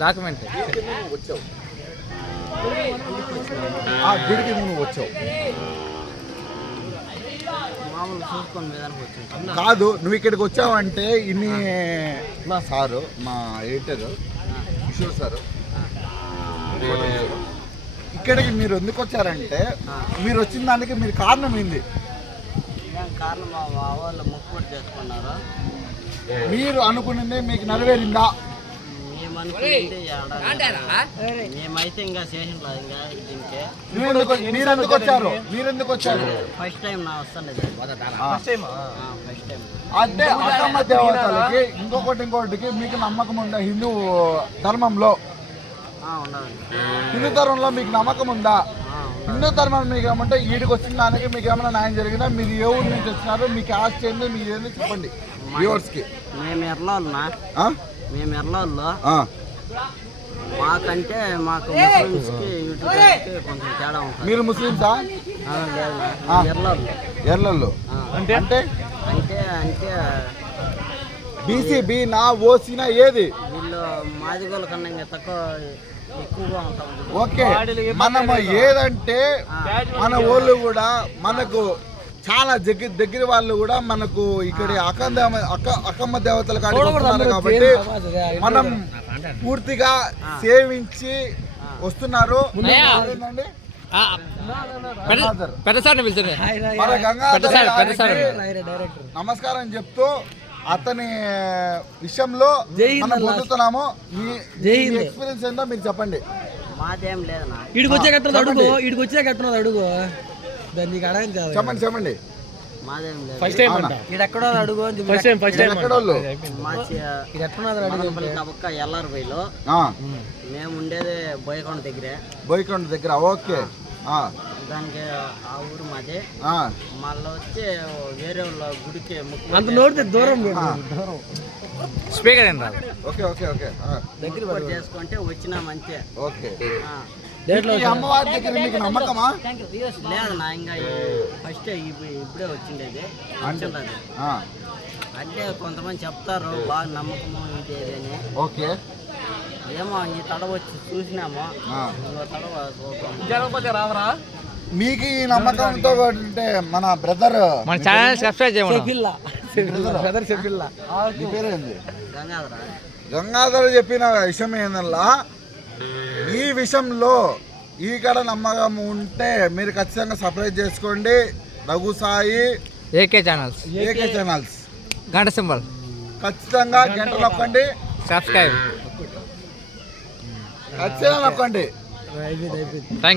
Document వచ్చావు ఆ గుడికి నువ్వు వచ్చావు కాదు, నువ్వు ఇక్కడికి వచ్చావంటే ఇన్ని మా సారు, మా ఎడిటర్ కిషోర్ సారు, ఇక్కడికి మీరు ఎందుకు వచ్చారంటే మీరు వచ్చిన దానికి మీరు కారణం ఏంది? కారణం మా వాళ్ళు మొక్కుబడి చేసుకున్నారు. మీరు అనుకున్నది మీకు నెరవేరిందా? మేమైతే ఇంకా చేసిన ఇంకా దీనికి మీరెందుకు వచ్చారు? ఫస్ట్ టైం నా వస్తాను. అంటే అసమ దేవతలకి ఇంకొకటికి మీకు నమ్మకం ఉందా? హిందూ ధర్మంలో హిందూ ధర్మంలో మీకు నమ్మకం ఉందా? హిందూ ధర్మం మీకు ఏమంటే వీడికి వచ్చిన దానికి మీకు ఏమైనా న్యాయం జరిగిందా? మీరు ఏ ఊరి నుంచి వచ్చినారు, మీకు ఆస్తి ఏంది, మీకు ఏంది చెప్పండి వ్యూవర్స్కి. మేము ఎర్రోళ్ళు మాకంటే మాకు ముస్లిమ్స్కి కొంచెం తేడా ఉంటుంది. మీరు ముస్లిమ్సా? ఎర్రళ్ళు అంటే అంటే అంటే అంటే బీసీ బీనా ఓసీనా ఏది? వీళ్ళు మాదిగోళ్ళ కన్నా ఇంకా తక్కువ ఎక్కువగా ఉంటాం. ఓకే, మనము ఏదంటే మన వాళ్ళు కూడా మనకు చాలా దగ్గర వాళ్ళు కూడా మనకు ఇక్కడ అక్కమ్మ దేవతల కాడికి వస్తున్నారు కాబట్టి మనం పూర్తిగా సేవించి వస్తున్నారు. నమస్కారం చెప్తూ అతని విషయంలో మనం పొందుతున్నాము. మీ ఎక్స్పీరియన్స్ ఏందో మీరు చెప్పండి. మాదేం లేదన్నా, ఇడికి వచ్చే కట్టున్నది అడుగు దాన్ని చెప్పండి చెప్పండి. మాదేం లేదు. ఫస్ట్ టైం ఇడెక్కడో అడుగు. తప్పక ఎల్ఆర్బైలో మేము ఉండేది బోయకొండ దగ్గర. ఓకే, దానికి ఆ ఊరు మాది. మళ్ళీ వచ్చి వేరే వాళ్ళ గుడికి అంత నోడితే దూరం స్పీకర్ ఓకే ఓకే ఓకే దగ్గర చేసుకుంటే వచ్చినామంతే. ఓకే, అమ్మవారి దగ్గర మీకు నమ్మకమా? లేదు నా ఇంకా ఫస్ట్ ఇప్పుడే వచ్చిండేది. అంటే కొంతమంది చెప్తారు బాగా నమ్మకము ఇది అని. ఓకే, ఏమో ఈ తడ వచ్చి చూసినామో రావరా మీకు ఈ నమ్మకంతో అంటే మన బ్రదర్ మన ఛానల్ సబ్స్క్రైబ్ చేయండి. పేరేంది? గంగాధర చెప్పిన విషయం ఏందల్లా, ఈ విషయంలో ఈ కడ నమ్మకం ఉంటే మీరు ఖచ్చితంగా సబ్స్క్రైబ్ చేసుకోండి. రఘు సాయి ఏకే ఛానల్స్ గంట సింబల్ ఖచ్చితంగా గంట నొక్కండి, సబ్స్క్రైబ్ ఖచ్చితంగా నొక్కండి.